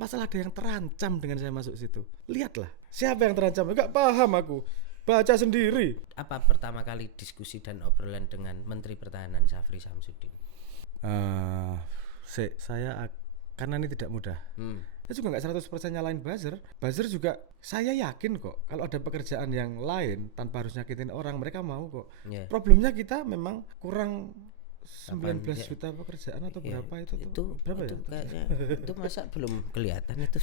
masalah ada yang terancam dengan saya masuk situ. Lihatlah, siapa yang terancam? Enggak paham aku. Baca sendiri. Apa pertama kali diskusi dan obrolan dengan Menteri Pertahanan Syafri Samsudin? Karena ini tidak mudah. Saya juga nggak 100% nyalain buzzer. Buzzer juga saya yakin kok kalau ada pekerjaan yang lain tanpa harus nyakitin orang, mereka mau kok. Yeah. Problemnya kita memang kurang 19 juta pekerjaan atau berapa itu berapa itu ya? Kayaknya, itu masa belum kelihatan itu.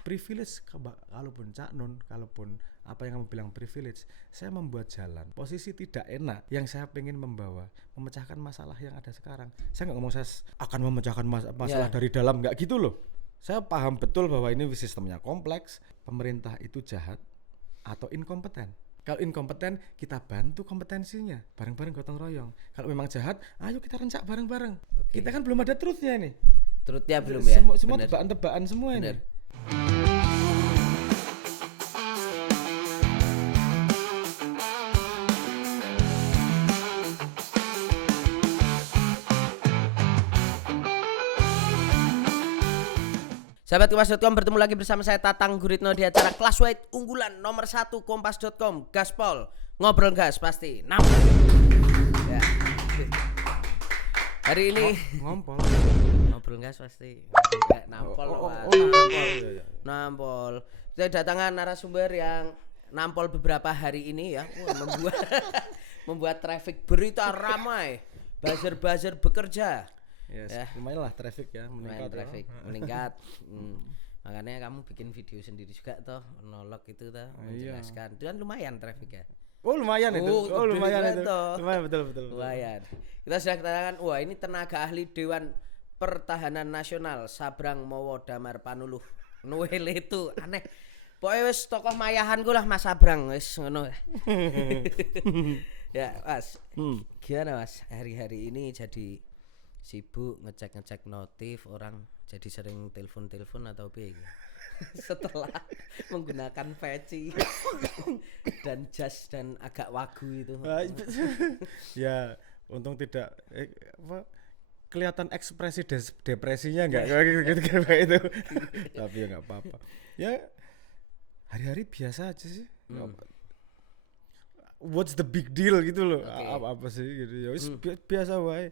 Privilege, kalaupun Cak Nun, kalaupun apa yang kamu bilang privilege, saya membuat jalan posisi tidak enak yang saya pengen memecahkan masalah yang ada sekarang. Saya nggak ngomong saya akan memecahkan masalah dari dalam, nggak gitu loh. Saya paham betul bahwa ini sistemnya kompleks, pemerintah itu jahat atau inkompeten. Kalau inkompeten, kita bantu kompetensinya, bareng-bareng gotong royong. Kalau memang jahat, ayo kita rencak bareng-bareng. Kita kan belum ada truthnya ini. Truthnya belum ya. Semua tebak-tebakan semua ini. Sahabat Kompas.com, bertemu lagi bersama saya Tatang Guritno di acara Classweight unggulan nomor 1 Kompas.com. Gaspol, ngobrol gas pasti. Ya. Hari ini ngobrol gas pasti. Nampol. Nampol. Saya datangkan narasumber yang nampol beberapa hari ini ya. Membuat traffic berita ramai. Buzzer bekerja. Yes, ya. Lumayan lah traffic ya, meningkat. Makanya kamu bikin video sendiri juga toh, monolog itu toh, menjelaskan. Itu kan lumayan traffic ya. Lumayan itu. Lumayan itu. Lumayan betul. Lumayan. Kita sudah kedatangan, wah ini tenaga ahli Dewan Pertahanan Nasional Sabrang Mowo Damar Panuluh. Noel itu aneh. Pokoknya wis tokoh mayahanku lah Mas Sabrang wis ngono. Ya, Mas. Gimana Mas? Hari-hari ini jadi sibuk ngecek notif orang, jadi sering telepon atau piye setelah menggunakan peci dan jas dan agak wagu itu. Ya untung tidak kelihatan ekspresi depresinya enggak gitu itu. Tapi ya enggak apa-apa ya, hari-hari biasa aja sih. What's the big deal gitu loh. Apa sih gitu ya, biasa wae.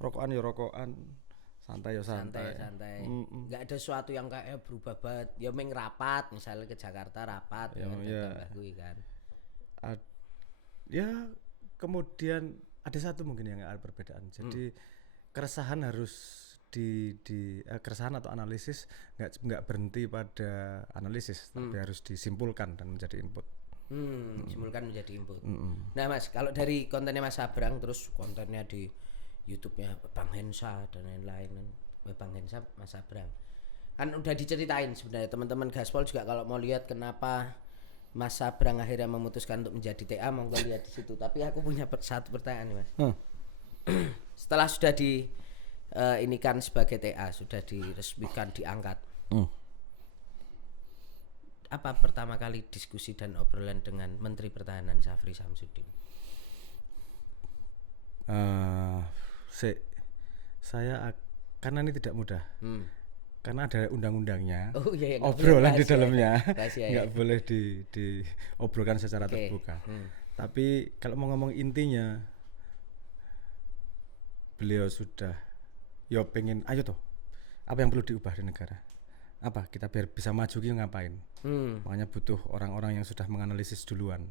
Rokokan, santai. Nggak ada sesuatu yang kayak berubah banget. Ya meng rapat, misalnya ke Jakarta rapat, kan. Ya kemudian ada satu mungkin yang ada perbedaan. Jadi keresahan harus keresahan atau analisis nggak berhenti pada analisis, tapi harus disimpulkan dan menjadi input. Simpulkan menjadi input. Nah Mas, kalau dari kontennya Mas Sabrang, terus kontennya di YouTube-nya Bang Hensa dan lain-lain, Bang Hensa Mas Sabrang kan udah diceritain sebenarnya teman-teman Gaspol juga. Kalau mau lihat kenapa Mas Sabrang akhirnya memutuskan untuk menjadi TA, monggo lihat di situ. Tapi aku punya satu pertanyaan nih Mas. Setelah sudah ini kan sebagai TA, sudah diresmikan, diangkat, apa pertama kali diskusi dan obrolan dengan Menteri Pertahanan Syafri Samsudin? Saya karena ini tidak mudah, karena ada undang-undangnya, ya, obrolan di dalamnya nggak boleh diobrolkan secara terbuka. Tapi kalau mau ngomong intinya, beliau sudah pengen, ayo toh, apa yang perlu diubah di negara, apa kita biar bisa maju gitu ngapain. Makanya butuh orang-orang yang sudah menganalisis duluan,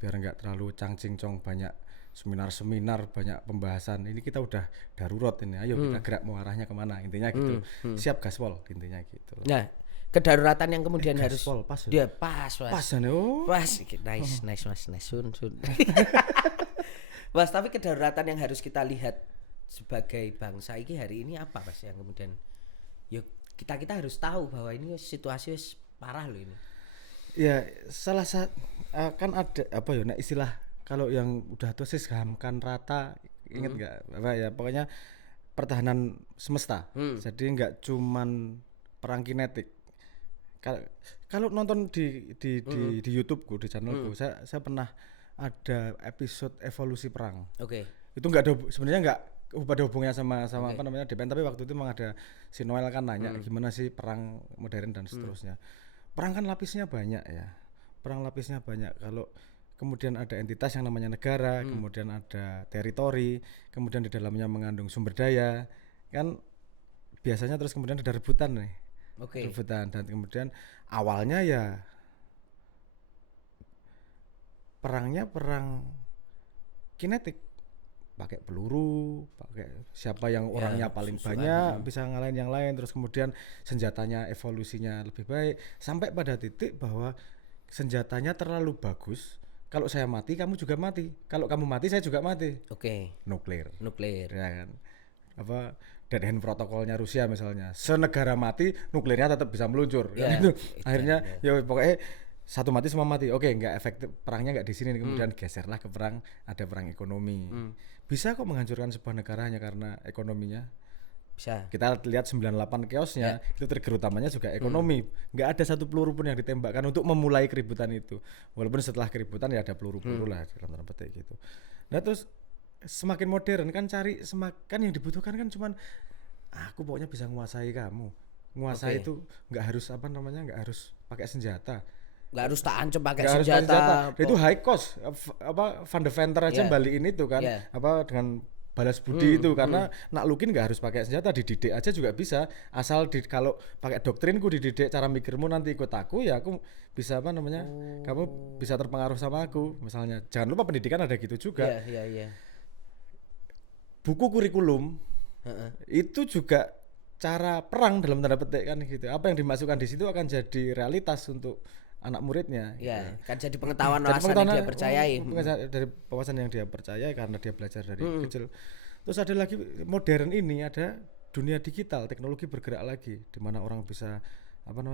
biar nggak terlalu cang-cingcong banyak seminar, banyak pembahasan. Ini kita udah darurat ini, ayo kita gerak mau arahnya kemana, intinya gitu. Siap Gaspol, intinya gitu. Nah, kedaruratan yang kemudian harus Gaspol, pas dia pas nice sun. Mas, tapi kedaruratan yang harus kita lihat sebagai bangsa ini hari ini apa Mas, yang kemudian yuk kita harus tahu bahwa ini situasi parah loh ini. Ya salah satu kan ada apa ya, nah istilah kalau yang udah tuh hamkan rata, inget nggak apa ya, pokoknya pertahanan semesta. Jadi nggak cuman perang kinetik. Kalau nonton di YouTubeku, di channelku, saya pernah ada episode evolusi perang. Itu nggak ada sebenarnya, pada hubungannya sama apa namanya DPN, tapi waktu itu memang ada si Noel kan nanya gimana sih perang modern dan seterusnya. Perang kan lapisnya banyak ya. Perang lapisnya banyak. Kalau kemudian ada entitas yang namanya negara, kemudian ada teritori, kemudian di dalamnya mengandung sumber daya, kan biasanya terus kemudian ada rebutan nih. Rebutan, dan kemudian awalnya ya perangnya perang kinetik, pakai peluru, pakai siapa yang orangnya paling banyak bisa ngalahin yang lain, terus kemudian senjatanya evolusinya lebih baik sampai pada titik bahwa senjatanya terlalu bagus, kalau saya mati kamu juga mati, kalau kamu mati saya juga mati. Nuklir ya kan, apa dead hand protokolnya Rusia misalnya, senegara mati nuklirnya tetap bisa meluncur kan gitu. Akhirnya ya pokoknya satu mati semua mati. Nggak efektif, perangnya nggak di sini, kemudian geserlah ke perang, ada perang ekonomi. Bisa kok menghancurkan sebuah negara hanya karena ekonominya. Bisa. Kita lihat 98 chaosnya, itu trigger utamanya juga ekonomi. Nggak ada satu peluru pun yang ditembakkan untuk memulai keributan itu. Walaupun setelah keributan ya ada peluru-peluru lah dalam tanda petik gitu. Nah terus semakin modern kan kan yang dibutuhkan kan cuman aku pokoknya bisa menguasai kamu. Menguasai itu nggak harus nggak harus pakai senjata. Nggak harus tak ancam pakai senjata. Itu high cost. Van de Venter aja balikin itu kan, dengan balas budi itu, karena naklukin nggak harus pakai senjata, dididik aja juga bisa, asal kalau pakai doktrinku, dididik cara mikirmu, nanti ikut aku ya aku bisa kamu bisa terpengaruh sama aku misalnya. Jangan lupa pendidikan ada gitu juga. Buku kurikulum itu juga cara perang dalam tanda petik kan gitu. Apa yang dimasukkan di situ akan jadi realitas untuk anak muridnya. Kan jadi pengetahuan yang dia percayai. Dari wawasan yang dia percayai karena dia belajar dari kecil. Terus ada lagi modern ini, ada dunia digital, teknologi bergerak lagi, di mana orang bisa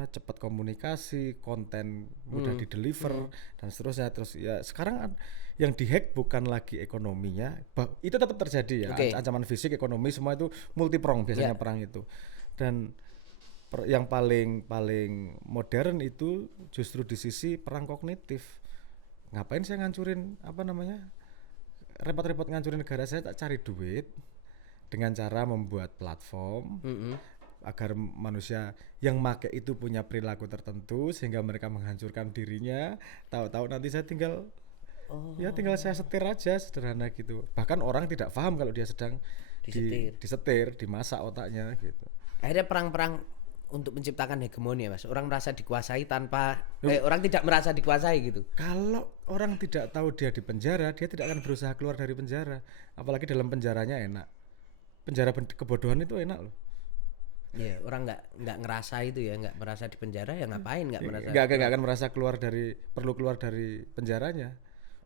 cepat komunikasi, konten mudah dideliver dan seterusnya. Terus ya sekarang yang dihack bukan lagi ekonominya, itu tetap terjadi ya. Ancaman fisik, ekonomi, semua itu multiprong biasanya perang itu. Dan yang paling modern itu justru di sisi perang kognitif. Ngapain saya ngancurin repot-repot ngancurin negara saya, tak cari duit dengan cara membuat platform agar manusia yang make itu punya perilaku tertentu sehingga mereka menghancurkan dirinya. Tahu-tahu nanti saya tinggal saya setir aja, sederhana gitu. Bahkan orang tidak paham kalau dia sedang disetir, dimasak otaknya gitu. Akhirnya perang-perang untuk menciptakan hegemoni ya Mas. Orang merasa dikuasai tanpa orang tidak merasa dikuasai gitu. Kalau orang tidak tahu dia di penjara, dia tidak akan berusaha keluar dari penjara. Apalagi dalam penjaranya enak. Penjara kebodohan itu enak loh. Iya, orang nggak ngerasa itu ya, nggak merasa di penjara ya ngapain nggak akan merasa perlu keluar dari penjaranya.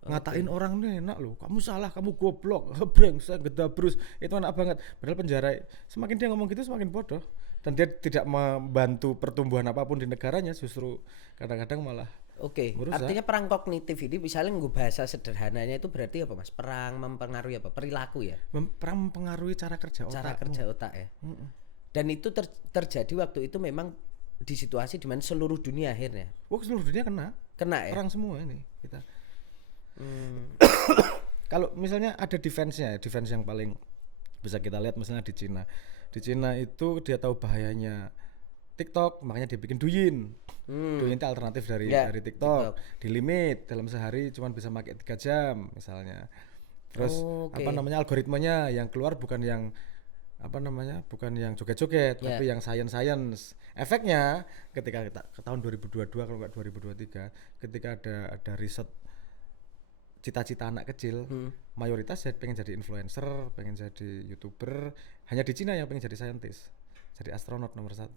Ngatain orang nih enak loh, kamu salah, kamu goblok, brengsek, gedabrus, itu enak banget. Padahal penjara, semakin dia ngomong gitu semakin bodoh, dan dia tidak membantu pertumbuhan apapun di negaranya, justru kadang-kadang malah merusak. Artinya perang kognitif ini misalnya gue bahasa sederhananya itu berarti apa Mas? Perang mempengaruhi apa? Perilaku ya? Perang mempengaruhi cara kerja otak ya. Dan itu terjadi waktu itu memang di situasi di mana seluruh dunia akhirnya. Seluruh dunia kena ya? Perang semua ini kita. Kalau misalnya ada defense yang paling bisa kita lihat misalnya di Cina itu dia tahu bahayanya TikTok, makanya dia bikin Douyin. Douyin itu alternatif dari TikTok. Di limit dalam sehari cuma bisa pakai 3 jam misalnya. Terus algoritmanya yang keluar bukan yang joget-joget, tapi yang science. Efeknya ketika ke tahun 2022 kalau enggak 2023, ketika ada riset cita-cita anak kecil, mayoritas pengen jadi influencer, pengen jadi YouTuber. Hanya di Cina yang pengen jadi saintis, jadi astronot nomor 1.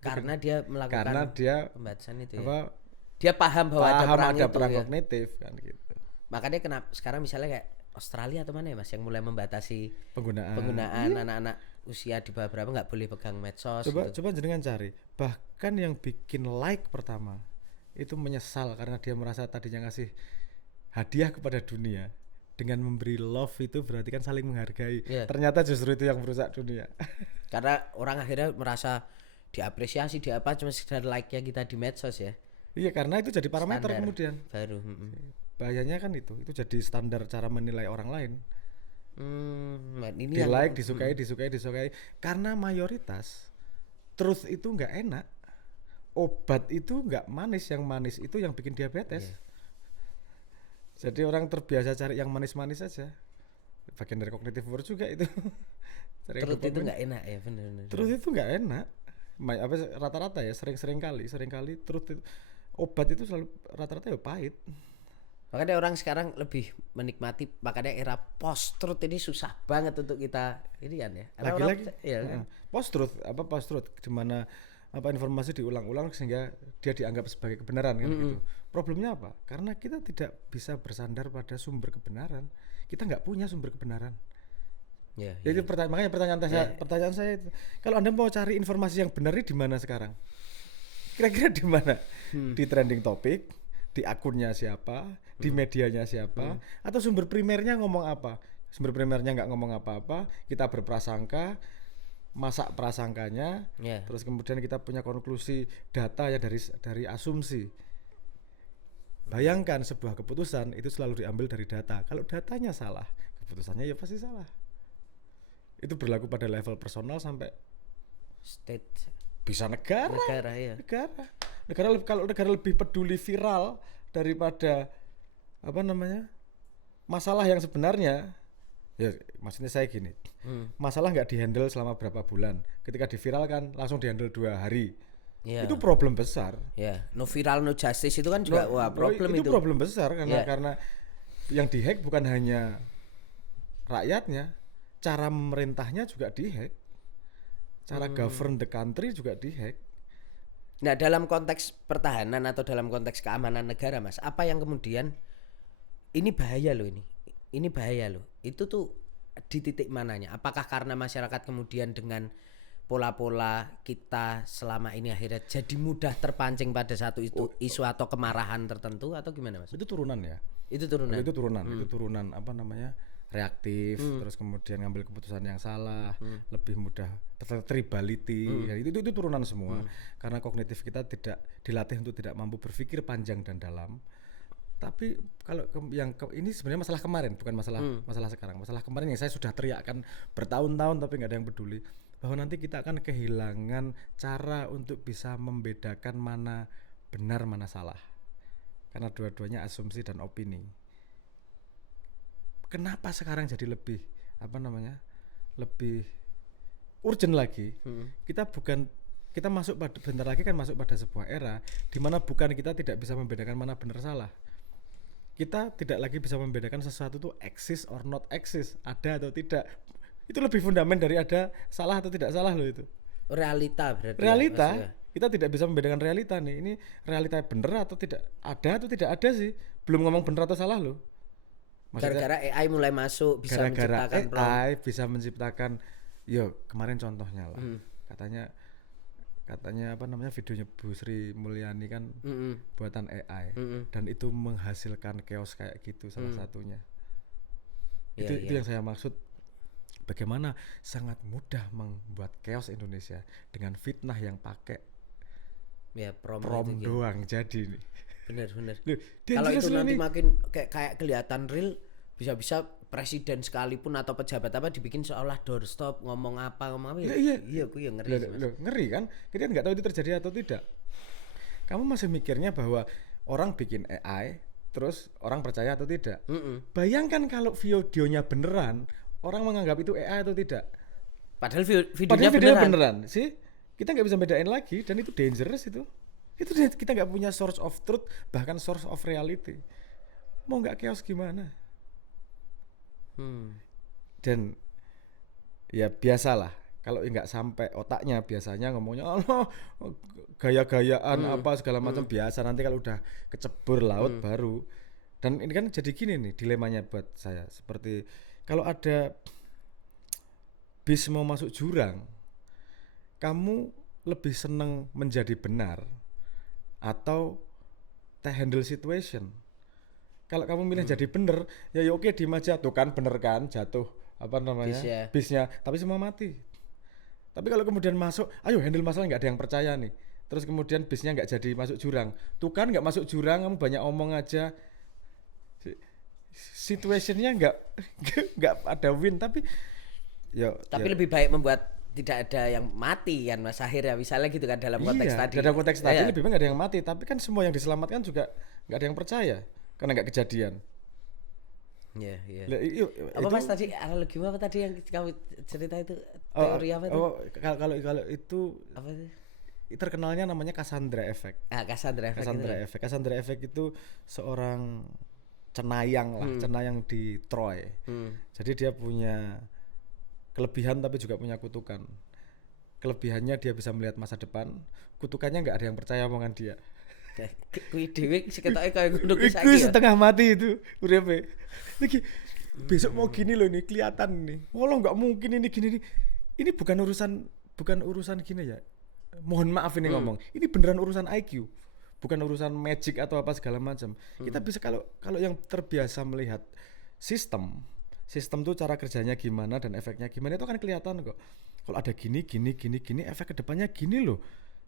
Karena dia melakukan pembatasan itu ya. Dia paham bahwa ada perang kognitif kan gitu. Makanya kenapa sekarang misalnya kayak Australia atau mana ya Mas yang mulai membatasi penggunaan anak-anak usia di bawah berapa nggak boleh pegang medsos. Coba jenengan cari. Bahkan yang bikin like pertama itu menyesal karena dia merasa tadinya ngasih hadiah kepada dunia, dengan memberi love itu berarti kan saling menghargai. Ternyata justru itu yang merusak dunia. Karena orang akhirnya merasa diapresiasi, cuma sekedar like-nya kita di medsos ya. Iya, karena itu jadi parameter standar kemudian baru. Bahayanya kan itu jadi standar cara menilai orang lain. Ini Di like, disukai. Karena mayoritas truth itu nggak enak. Obat itu nggak manis, yang manis itu yang bikin diabetes. Jadi orang terbiasa cari yang manis-manis aja. Bagian dari cognitive work juga itu. Truth itu nggak enak ya, benar. Truth itu nggak enak. Rata-rata ya, sering kali truth itu, obat itu selalu rata-rata ya pahit. Makanya orang sekarang lebih menikmati, makanya era post truth ini susah banget untuk kita ini kan ya. Lagi-lagi ya kan? post truth di mana informasi diulang-ulang sehingga dia dianggap sebagai kebenaran kan gitu. Problemnya apa? Karena kita tidak bisa bersandar pada sumber kebenaran. Kita nggak punya sumber kebenaran. Itu makanya pertanyaan saya itu, kalau Anda mau cari informasi yang benar di mana sekarang? Kira-kira di mana? Di trending topik, di akunnya siapa, di medianya siapa, atau sumber primernya ngomong apa? Sumber primernya nggak ngomong apa-apa, kita berprasangka, masak prasangkanya, terus kemudian kita punya konklusi data ya dari asumsi. Bayangkan sebuah keputusan itu selalu diambil dari data. Kalau datanya salah, keputusannya ya pasti salah. Itu berlaku pada level personal sampai state, bisa negara. Kalau negara lebih peduli viral daripada masalah yang sebenarnya, ya maksudnya saya gini, masalah nggak dihandle selama berapa bulan, ketika diviralkan langsung dihandle 2 hari, itu problem besar. No viral no justice itu kan juga problem itu. Itu problem besar karena yang dihack bukan hanya rakyatnya, cara memerintahnya juga dihack, cara govern the country juga dihack. Nah, dalam konteks pertahanan atau dalam konteks keamanan negara, Mas, apa yang kemudian ini bahaya loh ini bahaya loh. Itu tuh di titik mananya? Apakah karena masyarakat kemudian dengan pola-pola kita selama ini akhirnya jadi mudah terpancing pada satu isu atau kemarahan tertentu, atau gimana, Mas? Itu turunan ya. Itu turunan. Itu turunan reaktif, terus kemudian ngambil keputusan yang salah, lebih mudah tribality, itu turunan semua. Karena kognitif kita tidak dilatih untuk tidak mampu berpikir panjang dan dalam. Tapi kalau ini sebenarnya masalah kemarin, bukan masalah sekarang. Masalah kemarin yang saya sudah teriakkan bertahun-tahun tapi nggak ada yang peduli, bahwa nanti kita akan kehilangan cara untuk bisa membedakan mana benar mana salah, karena dua-duanya asumsi dan opini. Kenapa sekarang jadi lebih lebih urgent lagi? Kita masuk pada bentar lagi kan masuk pada sebuah era di mana bukan kita tidak bisa membedakan mana benar salah. Kita tidak lagi bisa membedakan sesuatu itu exist or not exist, ada atau tidak. Itu lebih fundamental dari ada salah atau tidak salah loh itu. Realita berarti. Kita tidak bisa membedakan realita nih. Ini realita benar atau tidak, ada atau tidak ada sih. Belum ngomong benar atau salah loh. Gara-gara AI mulai masuk bisa menciptakan AI bisa menciptakan, kemarin contohnya lah, katanya videonya Bu Sri Mulyani kan buatan AI, dan itu menghasilkan chaos kayak gitu salah satunya. Itu yang saya maksud, bagaimana sangat mudah membuat chaos Indonesia dengan fitnah yang pakai prom doang jadi nih. Bener. Kalau itu nanti makin kayak kelihatan real, bisa-bisa presiden sekalipun atau pejabat apa dibikin seolah doorstop, ngomong apa. Iya, gue yang ngeri. Ngeri kan? Kita nggak tahu itu terjadi atau tidak. Kamu masih mikirnya bahwa orang bikin AI, terus orang percaya atau tidak. Bayangkan kalau videonya beneran, orang menganggap itu AI atau tidak. Padahal videonya beneran sih. Kita nggak bisa bedain lagi, dan itu dangerous itu kita nggak punya source of truth, bahkan source of reality. Mau nggak chaos gimana? Dan ya biasalah, kalau nggak sampai otaknya biasanya ngomongnya Allah gaya-gayaan apa segala macam biasa. Nanti kalau udah kecebur laut baru. Dan ini kan jadi gini nih dilemanya buat saya, seperti kalau ada bis mau masuk jurang, kamu lebih seneng menjadi benar atau handle situation? Kalau kamu milih jadi bener, ya oke diem aja, tuh kan bener kan, jatuh bisnya, tapi semua mati. Tapi kalau kemudian masuk, ayo handle masalah, nggak ada yang percaya nih, terus kemudian bisnya nggak jadi masuk jurang, tuh kan nggak masuk jurang, kamu banyak omong aja. situationnya nggak ada win, tapi Tapi lebih baik membuat tidak ada yang mati kan Mas akhirnya misalnya gitu kan dalam konteks iya, tadi. dalam konteks tadi Iya. lebih baik nggak ada yang mati, tapi kan semua yang diselamatkan juga nggak ada yang percaya karena nggak kejadian. Iya, iya. Lah, Apa Mas tadi analogi apa tadi yang kamu cerita itu teori apa itu? Kalau itu Apa itu? terkenalnya namanya Cassandra Effect. Cassandra Effect. Cassandra itu. Effect. Cassandra Effect itu seorang cenayang lah, cenayang di Troy. Jadi dia punya kelebihan tapi juga punya kutukan. Kelebihannya dia bisa melihat masa depan, kutukannya nggak ada yang percaya omongan dia. Kuwi dhewe seketoke kaya ngono Iku ki saiki. Ya. setengah mati itu uripe. Iki besok mau gini loh nih, kelihatan nih. Walau nggak mungkin ini gini nih. Ini bukan urusan gini ya. Mohon maaf ini ngomong. Ini beneran urusan IQ. Bukan urusan magic atau apa segala macam. Kita bisa kalau yang terbiasa melihat sistem tuh cara kerjanya gimana dan efeknya gimana itu akan kelihatan kok. Kalau ada gini, efek kedepannya gini loh.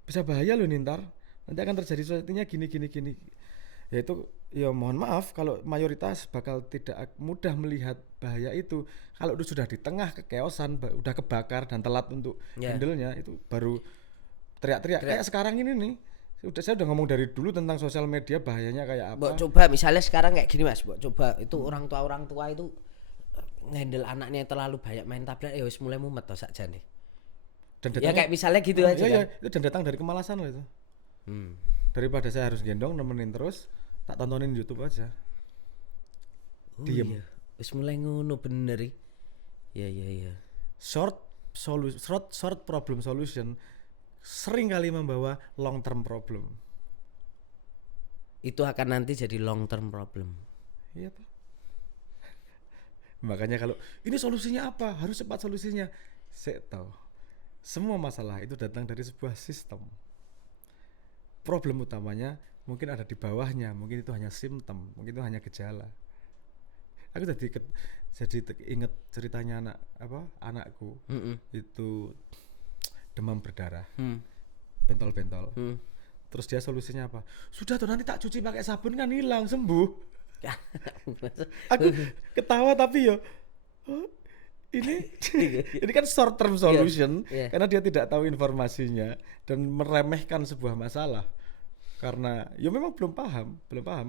Bisa bahaya loh nih ntar. Nanti akan terjadi sesuatunya gini. Ya itu ya mohon maaf kalau mayoritas bakal tidak mudah melihat bahaya itu. Kalau itu sudah di tengah kekeosan, udah kebakar dan telat untuk handle-nya, itu baru teriak-teriak. Kayak sekarang ini nih. Saya udah ngomong dari dulu tentang sosial media bahayanya kayak apa. Mbok coba misalnya sekarang kayak gini Mas, mbok coba itu orang tua itu ngendel anaknya yang terlalu banyak main tablet ya wis mulai mumet to sakjane. Dan Ya kayak misalnya gitu aja kan. Ya, itu dan datang dari kemalasan loh itu. Daripada saya harus gendong nemenin terus, tak tontonin YouTube aja. Diem. Iya. Wis mulai ngono bener iki. Iya. Short problem solution sering kali membawa long term problem. Itu akan nanti jadi long term problem. Iya tuh. Makanya kalau ini solusinya apa? Harus cepat solusinya. Saya tahu. Semua masalah itu datang dari sebuah sistem. Problem utamanya mungkin ada di bawahnya, mungkin itu hanya simptom, mungkin itu hanya gejala. Aku jadi ingat ceritanya anakku itu demam berdarah, bentol-bentol. Terus dia solusinya apa? Sudah tuh nanti tak cuci pakai sabun kan hilang, sembuh. Aku ketawa tapi ini kan short term solution karena dia tidak tahu informasinya dan meremehkan sebuah masalah karena memang belum paham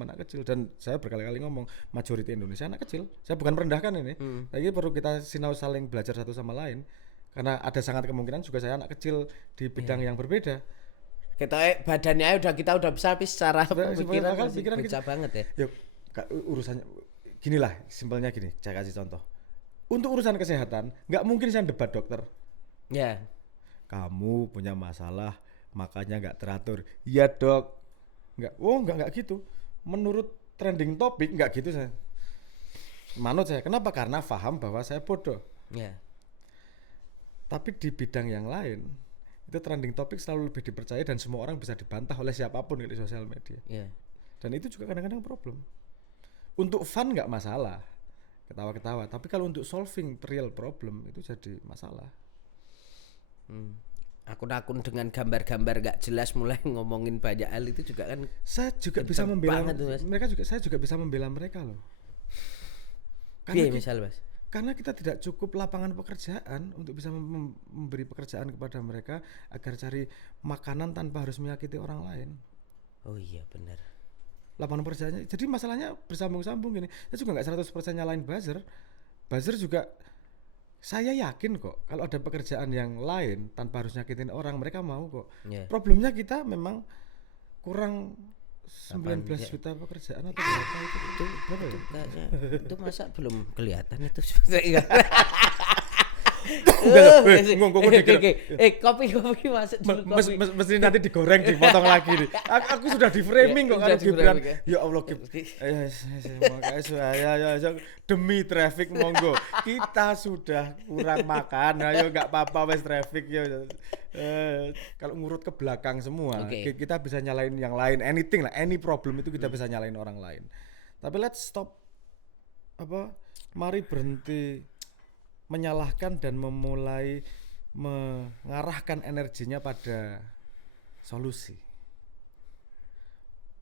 anak kecil. Dan saya berkali-kali ngomong majority Indonesia anak kecil. Saya bukan merendahkan ini, tapi perlu kita saling belajar satu sama lain karena ada sangat kemungkinan juga saya anak kecil di bidang yang berbeda. Badannya kita udah besar tapi secara pikiran kita banget ya. Urusannya ginilah, simpelnya gini, saya kasih contoh. Untuk urusan kesehatan, nggak mungkin saya debat dokter. Ya. Kamu punya masalah, makanya nggak teratur. Iya dok. Nggak gitu. Menurut trending topik nggak gitu saya. Manut saya. Kenapa? Karena paham bahwa saya bodoh. Ya. Tapi di bidang yang lain, itu trending topik selalu lebih dipercaya dan semua orang bisa dibantah oleh siapapun di sosial media. Ya. Dan itu juga kadang-kadang problem. Untuk fun nggak masalah, ketawa-ketawa. Tapi kalau untuk solving real problem itu jadi masalah. Akun-akun dengan gambar-gambar nggak jelas mulai ngomongin banyak hal itu juga kan. Saya juga bisa membela mereka juga. Saya juga bisa membela mereka loh. Karena kita tidak cukup lapangan pekerjaan untuk bisa memberi pekerjaan kepada mereka agar cari makanan tanpa harus menyakiti orang lain. Oh iya benar. Lapangan pekerjaannya. Jadi masalahnya bersambung-sambung gini. Saya juga nggak 100% nyalain buzzer. Buzzer juga saya yakin kok kalau ada pekerjaan yang lain tanpa harus nyakitin orang mereka mau kok. Problemnya kita memang kurang 19 juta pekerjaan atau berapa itu berapa ya? Itu masa belum kelihatan itu. Kopi masuk dulu. Mesti nanti digoreng, dipotong lagi nih. Aku sudah di framing kok kalau Gibran. Ya Allah, ayo demi traffic monggo. Kita sudah kurang makan, ayo nggak apa-apa wes traffic ya. Kalau ngurut ke belakang semua, kita bisa nyalain yang lain, anything lah, any problem itu kita bisa nyalain orang lain. Tapi let's stop mari berhenti menyalahkan dan memulai mengarahkan energinya pada solusi.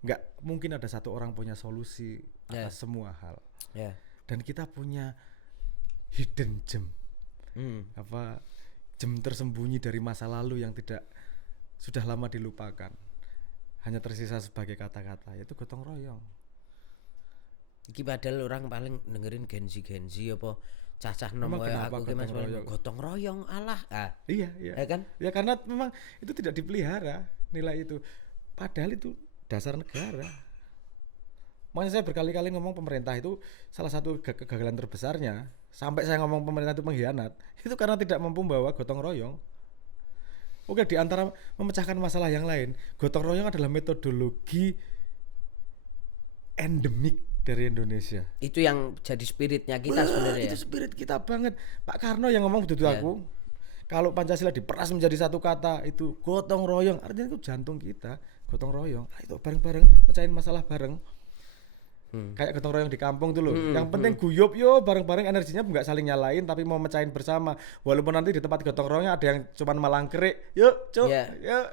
Nggak mungkin ada satu orang punya solusi atas semua hal. Dan kita punya hidden gem. Gem tersembunyi dari masa lalu yang sudah lama dilupakan. Hanya tersisa sebagai kata-kata, yaitu gotong royong. Iki padahal orang paling dengerin Gen Z apa cacah nom aku ki Mas gotong royong alah. Iya. Ya kan? Ya karena memang itu tidak dipelihara nilai itu. Padahal itu dasar negara. Makanya saya berkali-kali ngomong pemerintah itu salah satu kegagalan terbesarnya. Sampai saya ngomong pemerintah itu pengkhianat, itu karena tidak mampu membawa gotong royong. Oke, di antara memecahkan masalah yang lain, gotong royong adalah metodologi endemik dari Indonesia. Itu yang jadi spiritnya kita sebenarnya. Itu spirit kita banget. Pak Karno yang ngomong begitu aku. Kalau Pancasila diperas menjadi satu kata, itu gotong royong. Artinya itu jantung kita, gotong royong. Itu bareng-bareng mecahin masalah bareng. Kayak gotong royong di kampung tuh loh. Yang penting guyup yo bareng-bareng, energinya nggak saling nyalain tapi mau mecahin bersama. Walaupun nanti di tempat gotong royong ada yang cuman malangkerik, yuk cuk, yuk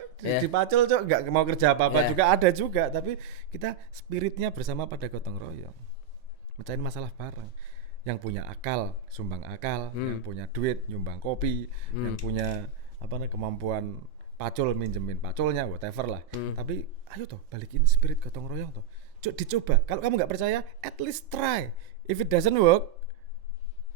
dipacul cuk, nggak mau kerja apa-apa juga ada juga. Tapi kita spiritnya bersama pada gotong royong, mecahin masalah bareng. Yang punya akal sumbang akal, yang punya duit nyumbang kopi, yang punya kemampuan pacul minjemin paculnya, whatever lah. Tapi ayo toh balikin spirit gotong royong toh. Dicoba. Kalau kamu nggak percaya, at least try. If it doesn't work,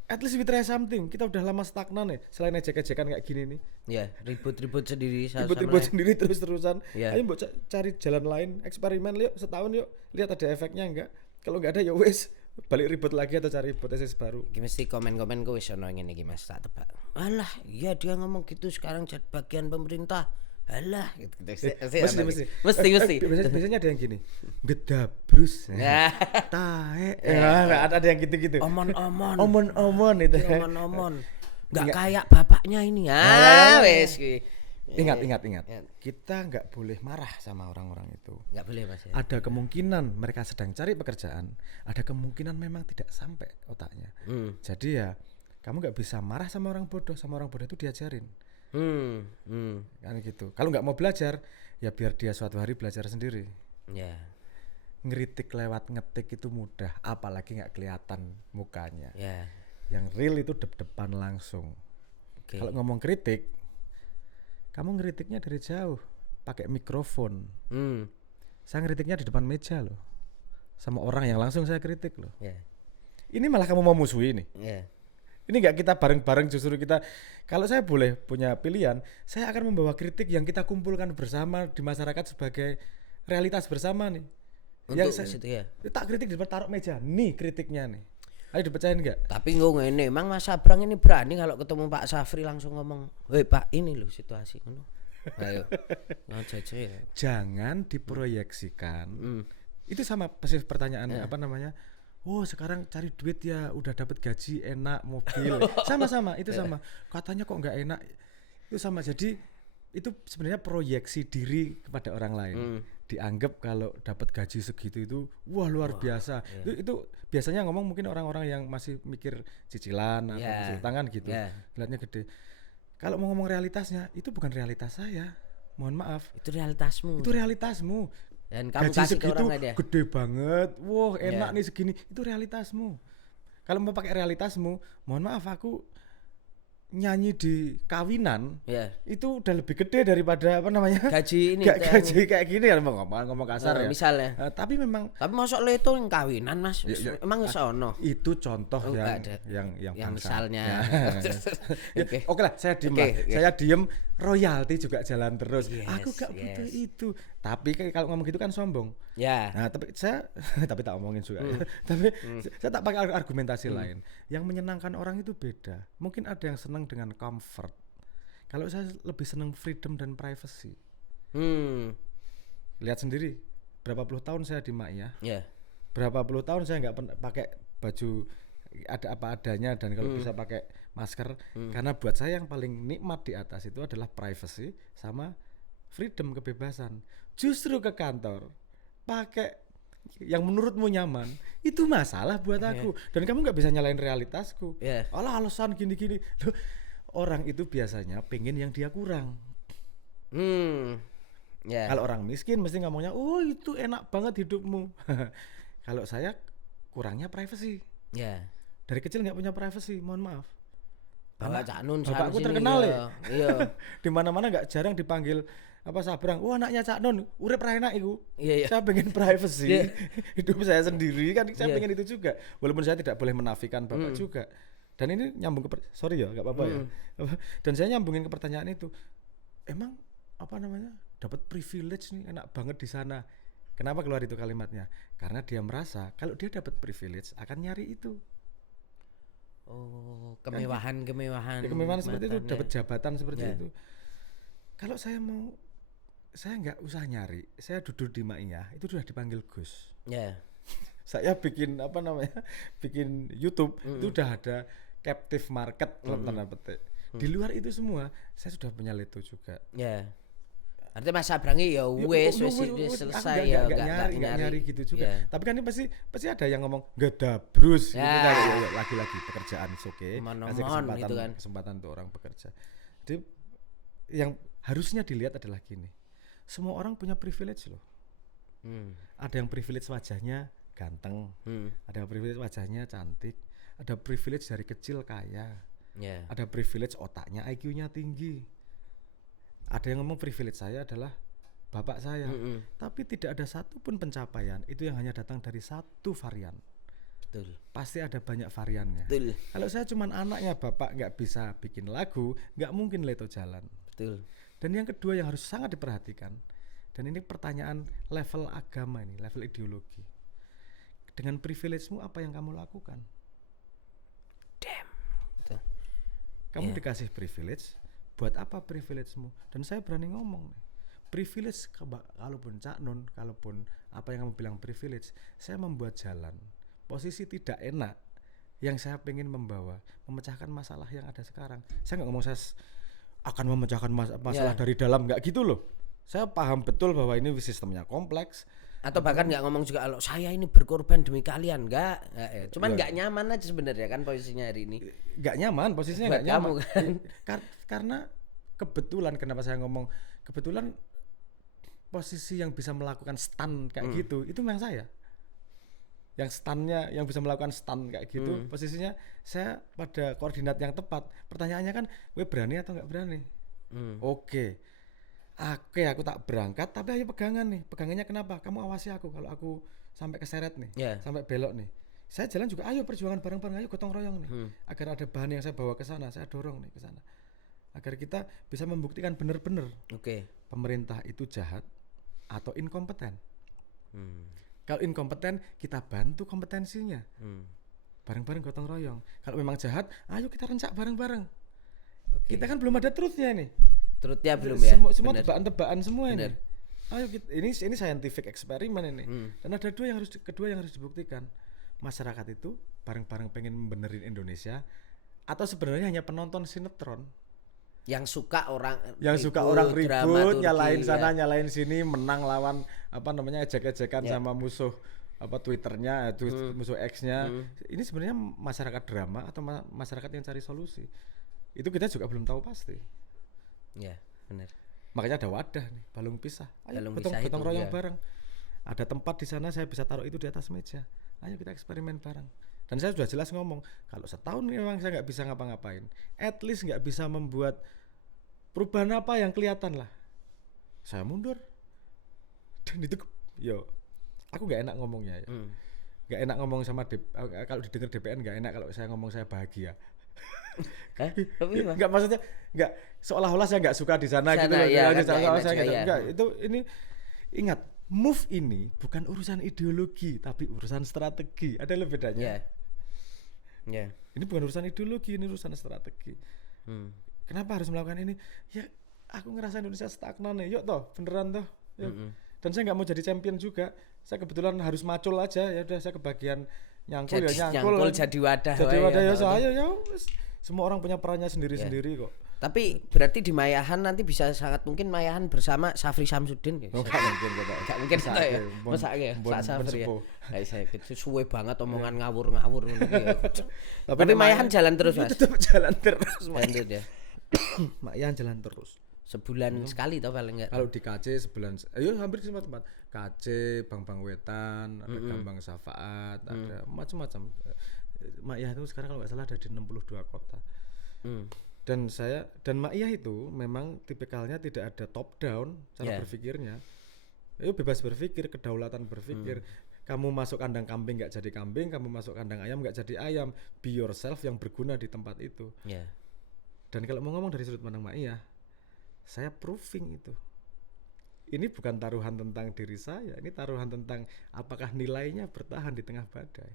at least we try something. Kita udah lama stagnan nih. Selain ejek-ejekan kayak gini nih. Ya, ribut-ribut sendiri. Ribut-ribut sendiri terus-terusan. Ayo mbok cari jalan lain, eksperimen yuk setahun yuk. Lihat ada efeknya enggak. Kalau nggak ada ya wes balik ribut lagi atau cari hipotesis baru. Iki mesti komen-komen gue wis ono ngene iki Mas, tak tebak. Alah, iya dia ngomong gitu sekarang jadi bagian pemerintah. Alah gitu. Mesti. Biasanya ada yang gini. Gedabrus. Tae. Ada yang gitu-gitu. Omon itu. Omon. Enggak kayak bapaknya ini. Wes kuwi. Ingat. Kita nggak boleh marah sama orang-orang itu. Nggak boleh Mas. Ada kemungkinan mereka sedang cari pekerjaan. Ada kemungkinan memang tidak sampai otaknya. Jadi ya kamu nggak bisa marah sama orang bodoh. Sama orang bodoh itu diajarin. Kan gitu. Kalau nggak mau belajar, ya biar dia suatu hari belajar sendiri. Ngeritik lewat ngetik itu mudah, apalagi nggak kelihatan mukanya. Yang real itu depan langsung. Kalau ngomong kritik, kamu ngeritiknya dari jauh, pakai mikrofon. Saya ngeritiknya di depan meja loh, sama orang yang langsung saya kritik loh. Ini malah kamu mau musuhi nih. Ini nggak kita bareng-bareng, justru kita. Kalau saya boleh punya pilihan, saya akan membawa kritik yang kita kumpulkan bersama di masyarakat sebagai realitas bersama nih. Untuk situ ya. Tak kritik di depan, taruh meja. Nih kritiknya nih. Ayo dipercayain nggak? Tapi ngene, emang Mas Sabrang ini berani kalau ketemu Pak Safri langsung ngomong, "Woi Pak, ini loh situasi ngono." Ayo. Jangan diproyeksikan. Itu sama persis pertanyaan oh sekarang cari duit ya udah dapat gaji enak mobil sama itu sama katanya kok nggak enak itu sama. Jadi itu sebenarnya proyeksi diri kepada orang lain. Dianggap kalau dapat gaji segitu itu luar biasa. Itu biasanya ngomong mungkin orang-orang yang masih mikir cicilan atau hasil tangan gitu. Lihatnya gede. Kalau mau ngomong realitasnya, itu bukan realitas saya. Mohon maaf. Itu realitasmu. Dan kamu gaji kasih segitu ke orang aja. Gede banget. Wah, enak nih segini. Itu realitasmu. Kalau mau pakai realitasmu, mohon maaf aku nyanyi di kawinan itu udah lebih gede daripada gaji ini gaji kayak gini ya ngomong kasar ya misalnya tapi masuk leto yang kawinan Mas emang sono itu contoh yang misalnya Oke lah saya diem royalti juga jalan terus aku gak butuh itu tapi kalau ngomong gitu kan sombong nah tapi saya tapi tak omongin juga tapi saya tak pakai argumentasi lain yang menyenangkan orang itu beda. Mungkin ada yang senang dengan comfort. Kalau saya lebih senang freedom dan privacy. Lihat sendiri, berapa puluh tahun saya di Ma'iyah. Berapa puluh tahun saya nggak pakai baju ada apa adanya dan kalau bisa pakai masker. Karena buat saya yang paling nikmat di atas itu adalah privacy sama freedom, kebebasan. Justru ke kantor pakai yang menurutmu nyaman itu masalah buat aku dan kamu nggak bisa nyalain realitasku. Alah alasan gini-gini. Loh, orang itu biasanya pengen yang dia kurang. Kalau orang miskin mesti ngomongnya oh itu enak banget hidupmu. Kalau saya kurangnya privacy. Ya. Dari kecil nggak punya privacy, mohon maaf. Bapak Cak Nun bapakku sini, terkenal ya. Iya. Di mana-mana nggak jarang dipanggil apa Sabrang. Wah, anaknya Cak Nun, urip ra enak iku. Iya. Saya pengen privacy. Iya. Hidup saya sendiri kan saya Iya. pengen itu juga. Walaupun saya tidak boleh menafikan bapak juga. Dan ini nyambung ke sorry ya, nggak apa-apa ya. Dan saya nyambungin ke pertanyaan itu. Emang apa namanya? Dapat privilege nih, enak banget di sana. Kenapa keluar itu kalimatnya? Karena dia merasa kalau dia dapat privilege akan nyari itu. Oh, kemewahan Ya, kemewahan seperti itu, dapat jabatan seperti itu. Kalau saya mau, saya nggak usah nyari, saya duduk di Maiyah itu sudah dipanggil Gus. Ya. Saya bikin apa namanya, bikin YouTube itu udah ada captive market dalam tanda petik. Di luar itu semua, saya sudah punya Leto juga. Ya. Artinya Mas Sabrangi ya wes selesai ya, nggak nyari gitu juga. Ya. Tapi kan ini pasti ada yang ngomong nggak dabrus. Ya. Gitu kan. Lagi-lagi pekerjaan oke. Kasih Mon-mon gitu kan. kesempatan untuk orang bekerja. Jadi yang harusnya dilihat adalah gini. Semua orang punya privilege loh. Ada yang privilege wajahnya ganteng, ada yang privilege wajahnya cantik, ada privilege dari kecil kaya, ada privilege otaknya IQ-nya tinggi. Ada yang ngomong privilege saya adalah bapak saya, tapi tidak ada satupun pencapaian itu yang hanya datang dari satu varian. Betul. Pasti ada banyak variannya. Betul. Kalau saya cuman anaknya bapak nggak bisa bikin lagu, nggak mungkin Leto jalan. Betul. Dan yang kedua yang harus sangat diperhatikan, dan ini pertanyaan level agama ini, level ideologi. Dengan privilege-mu apa yang kamu lakukan? Damn. Betul. Kamu dikasih privilege, buat apa privilege-mu? Dan saya berani ngomong nih, privilege kalaupun Cak Nun, kalaupun apa yang kamu bilang privilege, saya membuat jalan. Posisi tidak enak yang saya pengen membawa, memecahkan masalah yang ada sekarang. Saya nggak ngomong saya akan memecahkan masalah dari dalam, nggak gitu loh. Saya paham betul bahwa ini sistemnya kompleks. Atau bahkan nggak ngomong juga kalau saya ini berkorban demi kalian, enggak. Cuman nggak nyaman aja sebenarnya kan posisinya hari ini. Nggak nyaman, posisinya nggak nyaman. Kan? Karena kebetulan, kenapa saya ngomong kebetulan posisi yang bisa melakukan stun kayak gitu, itu memang saya. Yang stunnya, yang bisa melakukan stun kayak gitu, posisinya saya pada koordinat yang tepat. Pertanyaannya kan, gue berani atau nggak berani? Oke, aku tak berangkat, tapi ayo pegangan nih. Pegangannya kenapa? Kamu awasi aku kalau aku sampai keseret nih, sampai belok nih. Saya jalan juga, ayo perjuangan bareng-bareng, ayo gotong royong nih. Agar ada bahan yang saya bawa ke sana, saya dorong nih ke sana. Agar kita bisa membuktikan benar-benar pemerintah itu jahat atau inkompeten. Kalau inkompeten, kita bantu kompetensinya. Bareng-bareng gotong royong. Kalau memang jahat, ayo kita rencak bareng-bareng. Kita kan belum ada truthnya nih. Truthnya belum ya. Semua tebak-tebakan semua ini. Ayo ini scientific eksperimen ini. Dan ada kedua yang harus dibuktikan. Masyarakat itu bareng-bareng pengen membenerin Indonesia atau sebenarnya hanya penonton sinetron. Yang suka orang ribut, nyalain sana, nyalain sini, menang lawan apa namanya ejek-ejekan sama musuh apa Twitternya, musuh X-nya. Ini sebenarnya masyarakat drama atau masyarakat yang cari solusi. Itu kita juga belum tahu pasti. Ya, benar. Makanya ada wadah nih, balung pisah. Ayo gotong royong bareng. Ada tempat di sana saya bisa taruh itu di atas meja. Ayo kita eksperimen bareng. Dan saya sudah jelas ngomong, kalau setahun ini memang saya nggak bisa ngapa-ngapain, at least nggak bisa membuat perubahan apa yang kelihatan lah. Saya mundur. Dan itu, aku nggak enak ngomongnya ya. Nggak enak ngomong sama kalau didengar DPN nggak enak kalau saya ngomong saya bahagia. Nggak, maksudnya nggak seolah-olah saya nggak suka di sana gitu. Ini ingat, move ini bukan urusan ideologi tapi urusan strategi. Ada lebih bedanya. Ini bukan urusan ideologi, ini urusan strategi. Kenapa harus melakukan ini? Ya aku ngerasa Indonesia stagnan ya. Yuk toh, beneran toh. Dan saya nggak mau jadi champion juga. Saya kebetulan harus macul aja. Ya udah saya kebagian nyangkul. Jadi wadah ya saya ya. Semua orang punya perannya sendiri-sendiri kok. Tapi berarti di Mayahan nanti bisa sangat mungkin Mayahan bersama Safri Samsudin ya? Enggak mungkin gitu ya? Masa ya? Safri ya? Saya suwe banget omongan ngawur-ngawur ya. Tapi Mayahan jalan terus Mas? Tetap jalan terus ya? Mayahan jalan terus. sebulan sekali tau paling enggak. Kalau di KC sebulan, hampir di semua tempat. KC, Bang Wetan, ada Gambang Syafaat, ada macam-macam. Ma'iyah itu sekarang kalau nggak salah ada di 62 kota. Dan Ma'iyah itu memang tipikalnya tidak ada top down cara berpikirnya. Itu bebas berpikir, kedaulatan berpikir. Kamu masuk kandang kambing nggak jadi kambing, kamu masuk kandang ayam nggak jadi ayam. Be yourself yang berguna di tempat itu. Dan kalau mau ngomong dari sudut pandang Ma'iyah, saya proving itu. Ini bukan taruhan tentang diri saya, ini taruhan tentang apakah nilainya bertahan di tengah badai.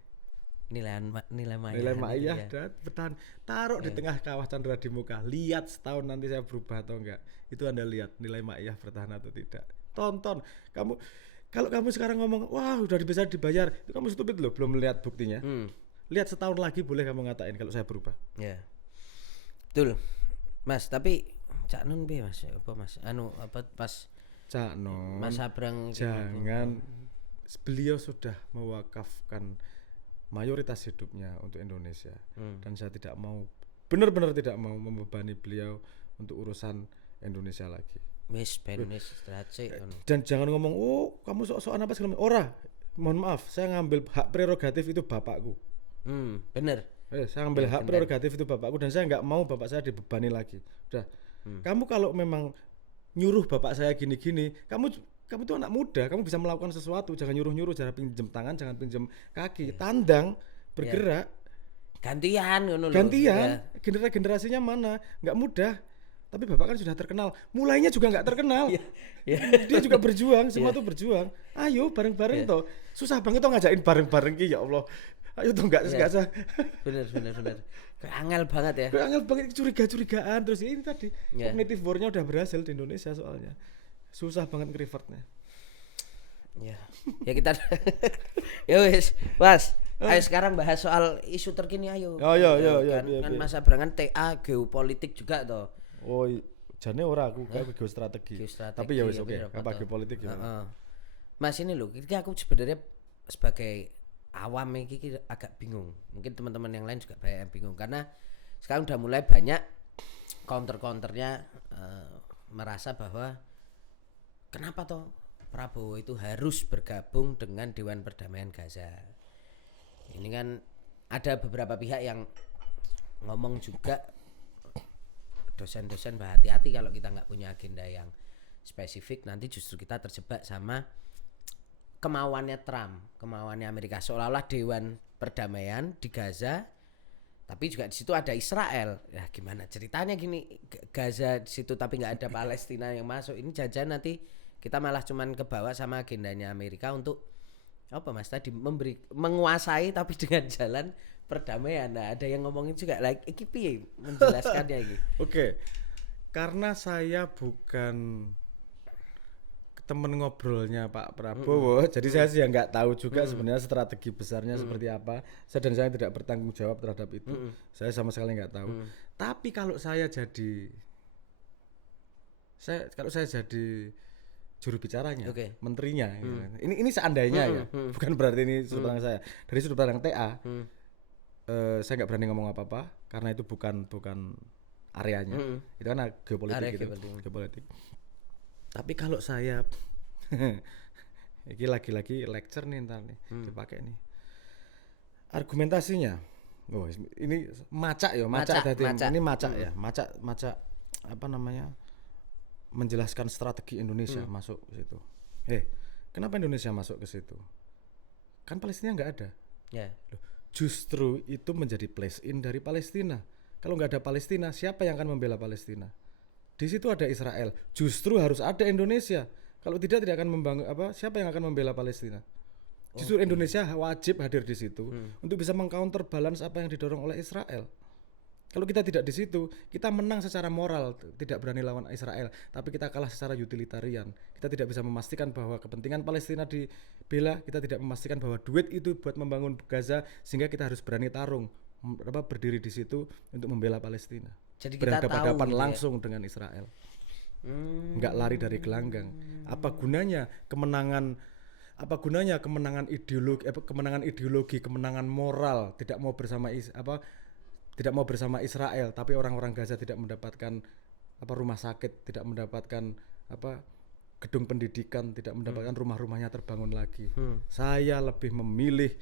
Nilai Ma'iyah bertahan. Taruh di tengah kawah Chandra di muka. Lihat setahun nanti saya berubah atau enggak. Itu Anda lihat nilai Ma'iyah bertahan atau tidak. Tonton. Kalau kamu sekarang ngomong, wah udah bisa dibayar, itu kamu stupid loh, belum melihat buktinya. Lihat setahun lagi boleh kamu ngatain kalau saya berubah. Ya, betul, Mas. Tapi Cak Nun piye Mas? Apa Mas? Pas Cak Nun, Mas Abrang jangan. Beliau sudah mewakafkan mayoritas hidupnya untuk Indonesia, dan saya tidak mau, benar-benar tidak mau membebani beliau untuk urusan Indonesia lagi. Wis penis istirahat. Dan jangan ngomong, oh kamu sok-sokan apa segala macam. Ora, mohon maaf, saya ngambil hak prerogatif itu bapakku. Bener. Saya ngambil hak prerogatif itu bapakku, dan saya nggak mau bapak saya dibebani lagi. Udah, kamu kalau memang nyuruh bapak saya gini-gini, kamu tuh anak muda, kamu bisa melakukan sesuatu, jangan nyuruh-nyuruh, jangan pinjam tangan, jangan pinjam kaki, tandang, bergerak. Gantian ngono lho. Generasinya mana? Nggak mudah. Tapi bapak kan sudah terkenal, mulainya juga nggak terkenal. Dia juga berjuang, semua tuh berjuang. Ayo bareng-bareng toh. Susah banget toh ngajakin bareng-bareng ki, ya Allah. Ayo toh nggak sah. Bener. Angel banget ya. Angel banget, curigaan terus ini tadi. Cognitive war-nya udah berhasil di Indonesia soalnya. Susah banget nge-revertnya. Ya kita ya wis, Mas. Ayo sekarang bahas soal isu terkini ayo. Kan Mas Abrang kan TA geopolitik juga toh. Oh, jane ora aku kayak geostrategi. Tapi ya wis oke, apa geopolitik ya. Mas ini loh, ketika aku sebenarnya sebagai awam iki agak bingung. Mungkin teman-teman yang lain juga banyak yang bingung karena sekarang udah mulai banyak counter-counternya merasa bahwa kenapa toh Prabowo itu harus bergabung dengan Dewan Perdamaian Gaza. Ini kan ada beberapa pihak yang ngomong juga, dosen-dosen hati-hati kalau kita nggak punya agenda yang spesifik, nanti justru kita terjebak sama kemauannya Trump, kemauannya Amerika, seolah-olah Dewan Perdamaian di Gaza, tapi juga di situ ada Israel. Ya gimana ceritanya gini, Gaza di situ tapi nggak ada Palestina yang masuk, ini jajan nanti kita malah cuman kebawa sama agendanya Amerika untuk apa Mas tadi menguasai tapi dengan jalan perdamaian. Nah, ada yang ngomongin juga like iki piye menjelaskannya iki. Oke. Karena saya bukan temen ngobrolnya Pak Prabowo, jadi saya sih nggak tahu juga sebenarnya strategi besarnya seperti apa. Saya tidak bertanggung jawab terhadap itu. Saya sama sekali nggak tahu. Tapi kalau saya jadi juru bicaranya, menterinya, ini seandainya ya, bukan berarti ini sudut pandang saya. Dari sudut pandang TA, saya nggak berani ngomong apa-apa karena itu bukan areanya. Itu kan geopolitik gitu. Geopolitik. Tapi kalau saya ini lagi-lagi lecture nih ntar nih, dipakai nih. Argumentasinya. Oh, ini macak ya, ini macak ya. Macak apa namanya? Menjelaskan strategi Indonesia masuk ke situ. Kenapa Indonesia masuk ke situ? Kan Palestina nggak ada. Loh, justru itu menjadi place in dari Palestina. Kalau nggak ada Palestina, siapa yang akan membela Palestina? Di situ ada Israel. Justru harus ada Indonesia. Kalau tidak akan membangun siapa yang akan membela Palestina? Justru Indonesia wajib hadir di situ untuk bisa mengcounter balance apa yang didorong oleh Israel. Kalau kita tidak di situ, kita menang secara moral, tidak berani lawan Israel, tapi kita kalah secara utilitarian. Kita tidak bisa memastikan bahwa kepentingan Palestina dibela, kita tidak memastikan bahwa duit itu buat membangun Gaza, sehingga kita harus berani tarung, berdiri di situ untuk membela Palestina. Jadi kita berhadapan gitu langsung dengan Israel. Enggak lari dari gelanggang. Apa gunanya kemenangan ideologi, kemenangan moral, tidak mau bersama Israel, tapi orang-orang Gaza tidak mendapatkan rumah sakit, tidak mendapatkan gedung pendidikan, tidak mendapatkan rumah-rumahnya terbangun lagi. Saya lebih memilih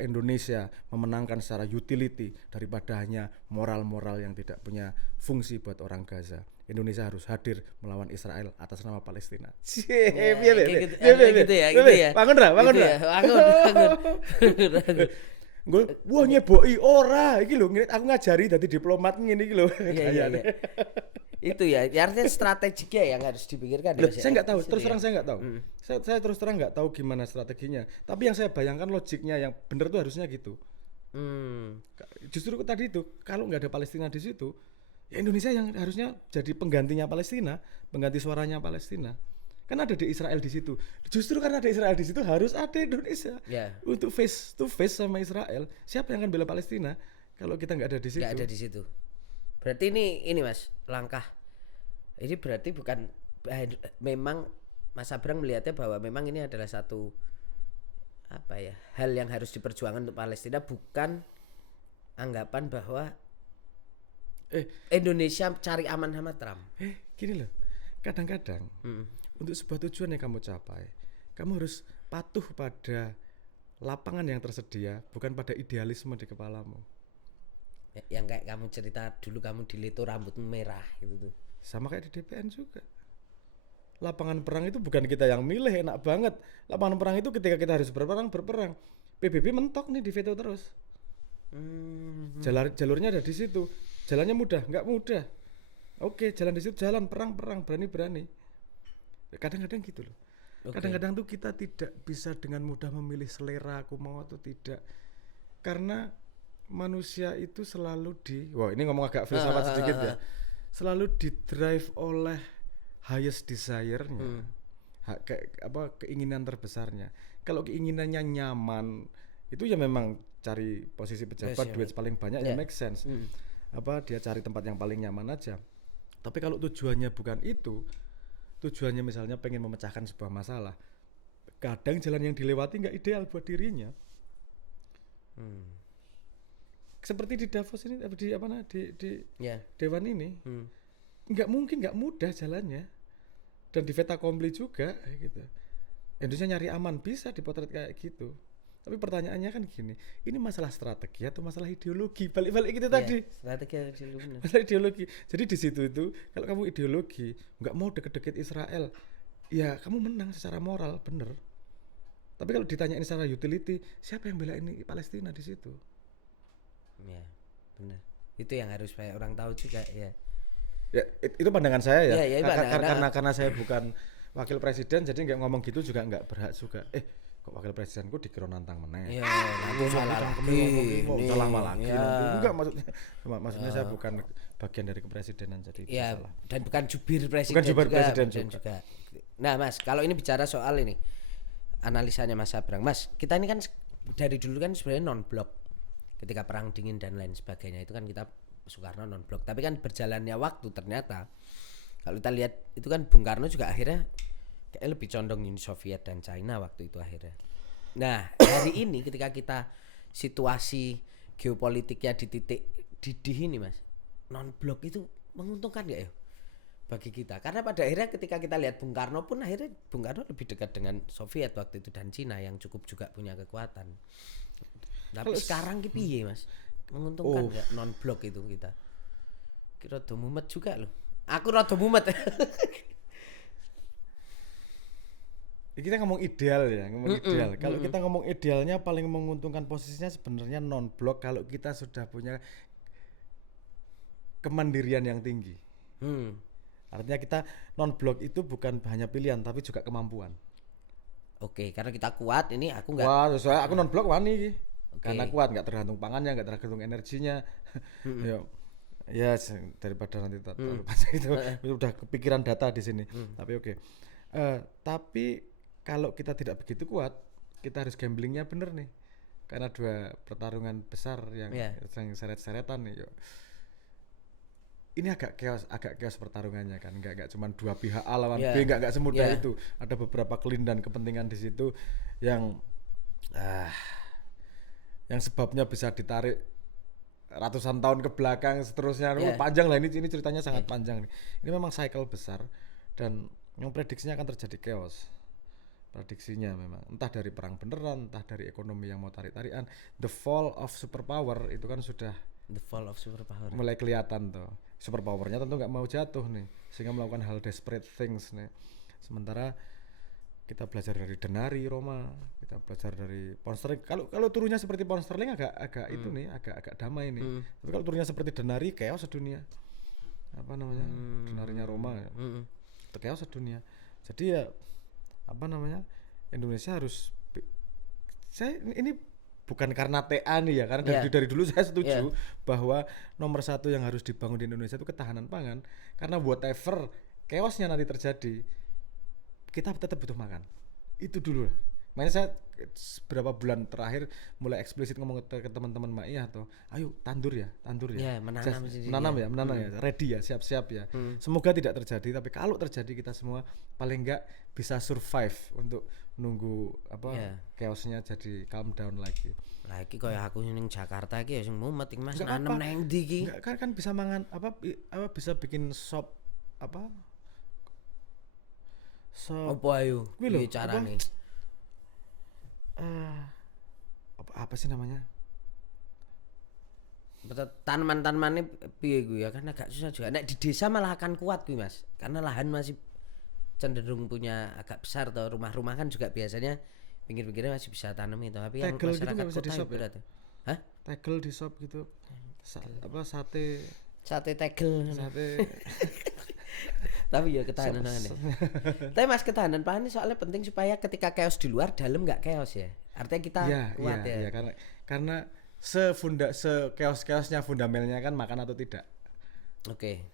Indonesia memenangkan secara utility daripada hanya moral-moral yang tidak punya fungsi buat orang Gaza. Indonesia harus hadir melawan Israel atas nama Palestina. Gitu ya. Bangun. Wah nyeboki ora iki lho, aku ngajari dadi diplomat ngene iki lho. Iya. Itu ya, artinya strateginya yang harus dipikirkan. Saya nggak tahu, terus terang saya nggak tahu. Saya terus terang nggak tahu gimana strateginya. Tapi yang saya bayangkan logiknya yang benar tuh harusnya gitu. Justru tadi itu, kalau nggak ada Palestina di situ, ya Indonesia yang harusnya jadi penggantinya Palestina, pengganti suaranya Palestina. Kan ada di Israel di situ. Justru karena ada Israel di situ harus ada Indonesia untuk face to face sama Israel. Siapa yang akan bela Palestina kalau kita nggak ada di situ? Nggak ada di situ. Berarti ini Mas, langkah ini berarti bukan memang Mas Abrang melihatnya bahwa memang ini adalah satu hal yang harus diperjuangkan untuk Palestina, bukan anggapan bahwa Indonesia cari aman sama Trump. Gini loh, kadang-kadang untuk sebuah tujuan yang kamu capai, kamu harus patuh pada lapangan yang tersedia, bukan pada idealisme di kepalamu. Yang kayak kamu cerita dulu, kamu di Leto rambutmu merah gitu tuh. Sama kayak di DPN juga. Lapangan perang itu bukan kita yang milih, enak banget. Lapangan perang itu ketika kita harus berperang. PBB mentok nih, di veto terus. Jalurnya ada di situ. Jalannya mudah, nggak mudah. Oke, jalan di situ, jalan perang, berani. Kadang-kadang gitu loh. Kadang-kadang tuh kita tidak bisa dengan mudah memilih selera aku mau atau tidak. Karena manusia itu selalu ini ngomong agak filsafat sedikit ya. Selalu di-drive oleh highest desire-nya. Keinginan terbesarnya. Kalau keinginannya nyaman, itu ya memang cari posisi pejabat, duit paling banyak ya make sense. Dia cari tempat yang paling nyaman aja. Tapi kalau tujuannya bukan itu, tujuannya misalnya pengen memecahkan sebuah masalah, kadang jalan yang dilewati nggak ideal buat dirinya. Seperti di Davos ini, di Dewan ini, nggak mungkin, nggak mudah jalannya, dan di fait accompli juga, gitu. Indonesia nyari aman bisa dipotret kayak gitu. Tapi pertanyaannya kan gini, ini masalah strategi atau masalah ideologi? Balik-balik gitu tadi. Strategi ideologi. Masalah ideologi. Jadi di situ itu, kalau kamu ideologi, nggak mau deket-deket Israel, ya kamu menang secara moral, bener. Tapi kalau ditanyain secara utility, siapa yang bela ini Palestina di situ? Ya, benar. Itu yang harus orang tahu juga ya. Ya, itu pandangan saya ya. Karena saya bukan wakil presiden, jadi nggak ngomong gitu juga nggak berhak juga. Kok wakil presiden kok dikira nantang meneh. Iya, nanti salah lagi. Enggak, maksudnya saya bukan bagian dari kepresidenan, jadi salah. Dan bukan jubir presiden. Bukan jubir presiden juga. Nah, Mas, kalau ini bicara soal ini analisanya Mas Abrang. Mas, kita ini kan dari dulu kan sebenarnya non-blok. Ketika perang dingin dan lain sebagainya itu kan kita Soekarno non-blok. Tapi kan berjalannya waktu ternyata kalau kita lihat itu kan Bung Karno juga akhirnya kayak lebih condong Uni Soviet dan China waktu itu akhirnya. Nah, hari ini ketika kita situasi geopolitiknya di titik didih ini Mas, non-blok itu menguntungkan nggak ya bagi kita? Karena pada akhirnya ketika kita lihat Bung Karno pun akhirnya Bung Karno lebih dekat dengan Soviet waktu itu dan Cina yang cukup juga punya kekuatan. Tapi sekarang piye Mas? Menguntungkan nggak non-blok itu kita? Kira rada mumet juga loh. Aku rada mumet. Kita ngomong ideal ya, ideal. Kalau kita ngomong idealnya paling menguntungkan posisinya sebenarnya non-blok kalau kita sudah punya kemandirian yang tinggi. Artinya kita non-blok itu bukan hanya pilihan tapi juga kemampuan. Oke, karena kita kuat ini aku nggak. Wah, soalnya aku non-blok wani. Karena kuat, nggak tergantung pangannya, nggak tergantung energinya. Ya daripada nanti itu udah kepikiran data di sini. Tapi oke. Tapi kalau kita tidak begitu kuat, kita harus gamblingnya bener nih. Karena dua pertarungan besar yang seret-seretan nih. Ini agak chaos pertarungannya kan. Enggak cuma dua pihak A lawan B, enggak semudah itu. Ada beberapa kelindahan kepentingan di situ yang sebabnya bisa ditarik ratusan tahun ke belakang seterusnya. Panjang lah ini ceritanya sangat panjang nih. Ini memang cycle besar dan yang prediksinya akan terjadi chaos. Prediksinya memang entah dari perang beneran, entah dari ekonomi yang mau tarik-tarikan. The fall of superpower itu kan sudah The fall of superpower mulai kelihatan tuh. Superpowernya tentu nggak mau jatuh nih, sehingga melakukan hal desperate things nih. Sementara kita belajar dari Denari Roma, kita belajar dari Pound Sterling. Kalau turunnya seperti Pound Sterling agak itu nih, agak damai nih. Tapi kalau turunnya seperti Denari, chaos sedunia. Apa namanya? Denarinya Roma. Itu chaos sedunia. Jadi ya apa namanya, Indonesia harus ini bukan karena TA nih ya, karena dari dulu saya setuju bahwa nomor satu yang harus dibangun di Indonesia itu ketahanan pangan, karena whatever chaosnya nanti terjadi kita tetap butuh makan, itu dulu lah. Makanya saya beberapa bulan terakhir mulai eksplisit ngomong ke teman-teman Maiyah tuh, ayo tandur ya, menanam ya, ready ya, siap-siap ya. Semoga tidak terjadi, tapi kalau terjadi kita semua paling enggak bisa survive untuk nunggu chaosnya jadi calm down lagi. Lagi kayak aku ning Jakarta iki ya sing mumet iki Mas, nanam nang ndi iki? Kan bisa mangan apa bisa bikin sop apa? Sop apa ayo? Piye carane? Apa sih namanya? Tanaman-tanamannya piye gue ya, kan agak susah juga. Nek di desa malah akan kuat gue Mas, karena lahan masih cenderung punya agak besar toh, rumah-rumah kan juga biasanya pinggir-pinggirnya masih bisa tanam itu. Tapi yang masyarakat gitu kota berat. Hah? Tegel di sop gitu. Sate tegel. Tapi ya ketahanan pangan ya. Tapi Mas, ketahanan pangan ini soalnya penting supaya ketika chaos di luar, dalam nggak chaos ya. Artinya kita kuat ya. Iya, karena chaos-chaosnya fundamentalnya kan makan atau tidak. Oke.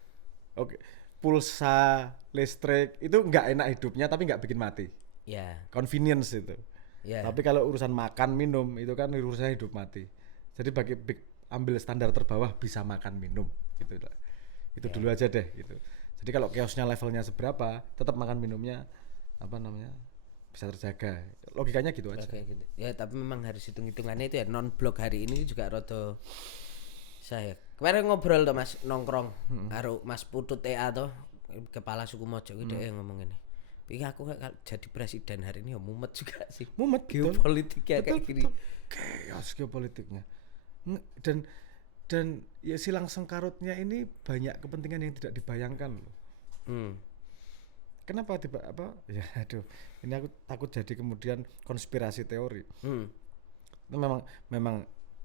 Pulsa, listrik itu nggak enak hidupnya tapi nggak bikin mati. Ya. Convenience itu. Ya. Tapi kalau urusan makan minum itu kan urusannya hidup mati. Jadi ambil standar terbawah bisa makan minum gitu. Itu dulu aja deh gitu. Jadi kalau chaosnya levelnya seberapa, tetap makan minumnya bisa terjaga. Logikanya gitu aja. Gitu. Ya tapi memang harus hitung-hitungannya itu ya. Non blok hari ini juga rada saya. Kemarin ngobrol tuh Mas, nongkrong karo Mas Putut TA tuh, kepala suku Mojo gitu ngomong ini. Tapi aku jadi presiden hari ini ya mumet juga sih. Mumet geopolitiknya kayak gini. Chaos geopolitiknya. Dan ya silang sengkarutnya ini banyak kepentingan yang tidak dibayangkan loh. Kenapa ya aduh, ini aku takut jadi kemudian konspirasi teori. Itu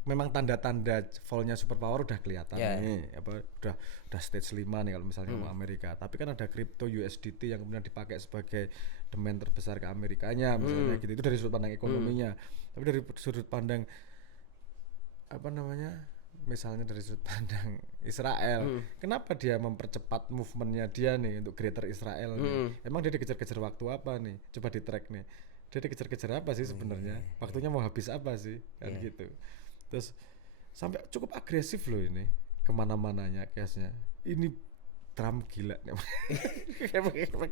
memang tanda-tanda fallnya superpower udah kelihatan nih, udah stage 5 nih kalau misalnya mau Amerika. Tapi kan ada crypto USDT yang kemudian dipakai sebagai demand terbesar ke Amerikanya misalnya gitu. Itu dari sudut pandang ekonominya. Tapi dari sudut pandang misalnya dari sudut pandang Israel, kenapa dia mempercepat movementnya dia nih untuk Greater Israel nih? Emang dia dikejar-kejar waktu apa nih? Coba di track nih. Dia dikejar-kejar apa sih sebenarnya? Waktunya mau habis apa sih? Kan gitu. Terus sampai cukup agresif loh ini kemana-mananya chaosnya. Ini Trump gila nih.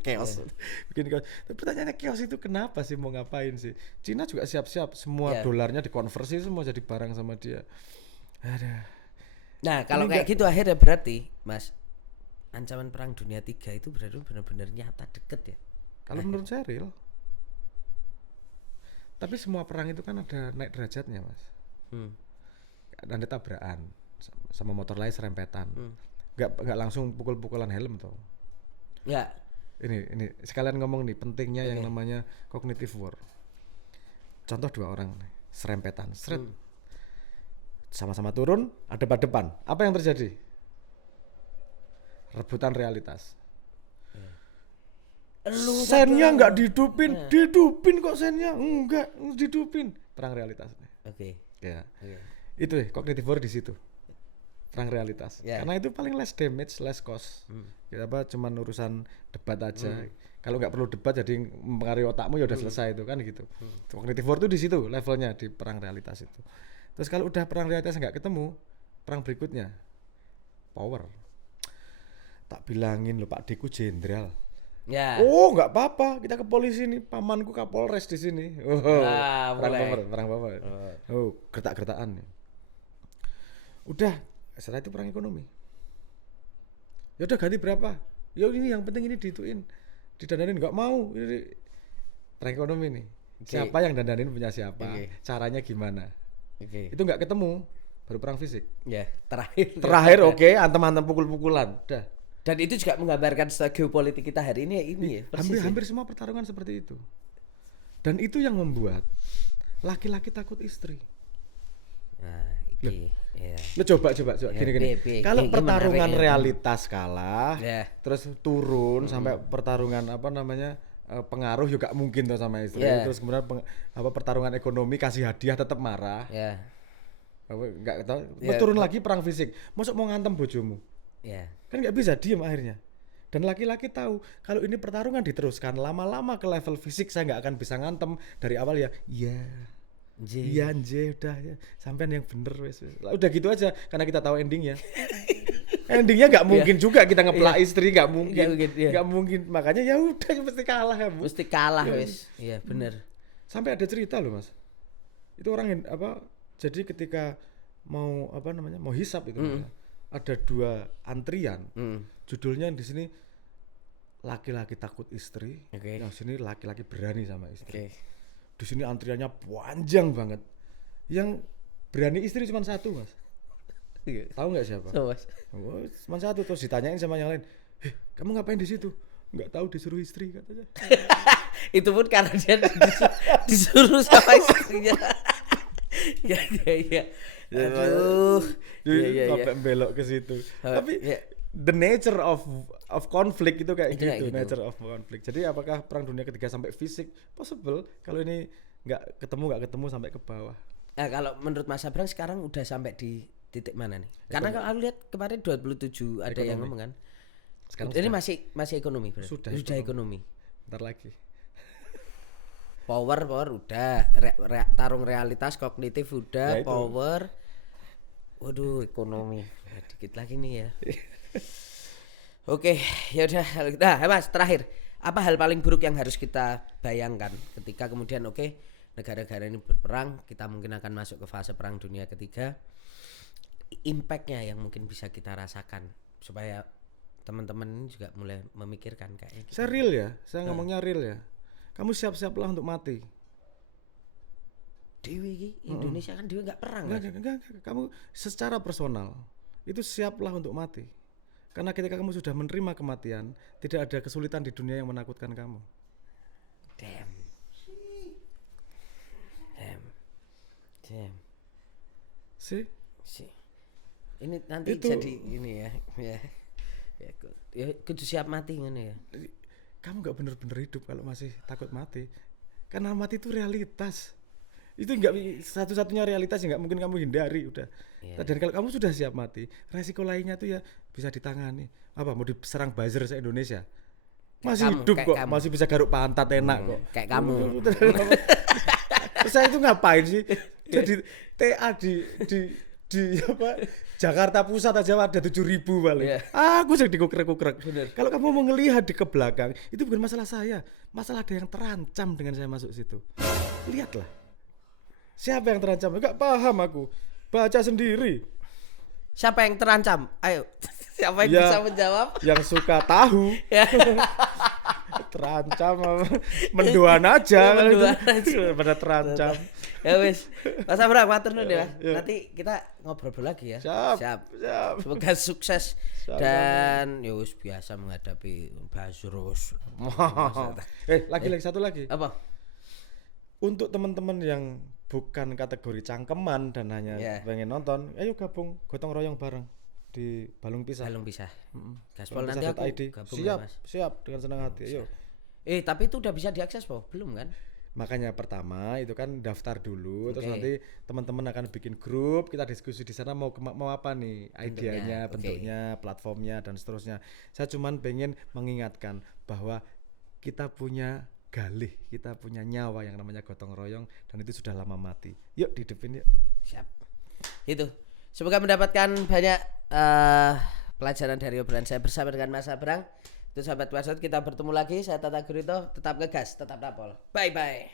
Chaos. Bikin chaos. Tapi pertanyaannya chaos itu kenapa sih, mau ngapain sih? Cina juga siap-siap semua dolarnya dikonversi semua jadi barang sama dia. Ada. Nah kalau kayak gitu akhirnya berarti Mas, ancaman perang dunia 3 itu berarti benar-benar nyata deket ya. Kalau menurut saya real. Tapi semua perang itu kan ada naik derajatnya Mas. Ada tabrakan sama motor lain serempetan. Nggak langsung pukul-pukulan helm tuh. Ya. Ini sekalian ngomong nih pentingnya yang namanya cognitive war. Contoh 2 orang nih, serempetan, sama-sama turun, ada depan. Apa yang terjadi? Rebutan realitas. Sennya nggak dihidupin kok sennya enggak dihidupin. Perang realitas. Ya. Itu cognitive war di situ. Perang realitas. Karena itu paling less damage, less cost. Cuman urusan debat aja. Kalau nggak perlu debat jadi mempengaruhi otakmu ya udah selesai itu kan gitu. Cognitive war itu di situ levelnya di perang realitas itu. Terus kalau udah perang realitas nggak ketemu, perang berikutnya power. Tak bilangin loh Pak Deku jenderal. Ya. Oh nggak apa-apa, kita ke polisi nih, pamanku Kapolres di sini. Perang power. Gertak-gertakan nih. Udah Setelah itu perang ekonomi. Ya udah ganti berapa? Ya ini yang penting ini didandanin, nggak mau. Ini perang ekonomi nih. Siapa yang dandanin punya siapa? Caranya gimana? Itu nggak ketemu, baru perang fisik. Ya, terakhir. Terakhir oke, antem-antem pukul-pukulan. Udah. Dan itu juga menggambarkan geopolitik kita hari ini ya ini ya. Hampir semua pertarungan seperti itu. Dan itu yang membuat laki-laki takut istri. Nah, iki. Ya. Lo coba gini. Kalau pertarungan realitas kalah, terus turun sampai pertarungan pengaruh juga mungkin tuh sama istri. Terus kemudian pertarungan ekonomi kasih hadiah tetap marah. Enggak tahu. Turun lagi perang fisik. Masuk mau ngantem bojomu. Kan nggak bisa diem akhirnya. Dan laki-laki tahu kalau ini pertarungan diteruskan lama-lama ke level fisik, saya nggak akan bisa ngantem dari awal ya. Iya udah ya. Sampean yang bener wes. Udah gitu aja karena kita tahu endingnya. Endingnya nggak mungkin juga kita ngeplak istri, nggak mungkin. Makanya ya udah mesti kalah ya, Bu. Mesti kalah wes. Iya bener. Sampai ada cerita loh Mas. Itu orang jadi ketika mau mau hisap itu ada 2 antrian. Judulnya di sini laki-laki takut istri, yang sini laki-laki berani sama istri. Di sini antriannya panjang banget. Yang berani istri cuma 1 Mas. Tahu nggak siapa? Cuma 1, terus ditanyain sama yang lain. Kamu ngapain di situ? Nggak tahu, disuruh istri katanya. Itu pun karena dia disuruh sama istrinya. Ya. Aduh. Sampai belok ke situ. Tapi the nature of conflict itu kayak gitu. Nature of conflict. Jadi apakah perang dunia ketiga sampai fisik possible? Kalau ini nggak ketemu sampai ke bawah. Nah, kalau menurut Mas Abrang sekarang udah sampai di titik mana nih? Karena kalau aku lihat kemarin 27 ada yang ngomong kan. Sekarang ini masih ekonomi berarti. Sudah ekonomi. Bentar lagi. Power udah, tarung realitas kognitif udah, ya power. Waduh, ekonomi. Dikit lagi nih ya. Oke, ya udah. Nah, Mas, terakhir, apa hal paling buruk yang harus kita bayangkan ketika kemudian negara-negara ini berperang, kita mungkin akan masuk ke fase perang dunia ketiga. Impact-nya yang mungkin bisa kita rasakan supaya teman-teman ini juga mulai memikirkan kayak gitu. Saya real ya, saya ngomongnya real ya. Kamu siap-siaplah untuk mati. Dewi Indonesia kan Dewi nggak perang. Enggak. Kamu secara personal itu siaplah untuk mati. Karena ketika kamu sudah menerima kematian, tidak ada kesulitan di dunia yang menakutkan kamu. Damn. Si. Ini nanti itu, jadi ini ya. Ya kudu siap mati ngene ya. Kamu nggak bener-bener hidup kalau masih takut mati. Karena mati itu realitas. Itu nggak satu-satunya realitas yang nggak mungkin kamu hindari udah. Dan kalau kamu sudah siap mati, resiko lainnya tuh ya bisa ditangani. Apa mau diserang buzzer se-Indonesia? Masih kamu, hidup kok, kamu. Masih bisa garuk pantat enak kok. Kayak kamu. Terus saya itu ngapain sih? Jadi TA di Jakarta Pusat aja ada 7.000 balik. Aku jadi kukrek-kukrek. Kalau kamu mau ngelihat di ke belakang, itu bukan masalah saya, masalah ada yang terancam dengan saya masuk situ. Lihatlah. Siapa yang terancam? Enggak paham aku. Baca sendiri. Siapa yang terancam? Ayo. Siapa yang bisa menjawab? Yang suka tahu. Terancam mendoan aja. Pada terancam. Ya wis. Mas Abrang matur nuwun ya. Nanti kita ngobrol lagi ya. Siap. Semoga sukses dan ya wis biasa menghadapi Bazrus. Lagi satu lagi. Apa? Untuk teman-teman yang bukan kategori cangkeman dan hanya pengen nonton, ayo gabung gotong royong bareng di Balung Pisah. Gaspol nanti aku gabung siap, ya, Mas. Siap dengan senang hati. Ayo. Tapi itu udah bisa diakses belum kan? Makanya pertama itu kan daftar dulu, terus nanti teman-teman akan bikin grup, kita diskusi di sana mau apa nih idenya, bentuknya, platformnya dan seterusnya. Saya cuman pengen mengingatkan bahwa kita punya kita punya nyawa yang namanya gotong royong dan itu sudah lama mati. Yuk dihidupin yuk. Siap. Itu. Semoga mendapatkan banyak pelajaran dari obrolan saya bersama dengan Mas Abrang. Itu sahabat Wasot, kita bertemu lagi. Saya Tata Gurito, tetap ngegas, tetap rapol. Bye bye.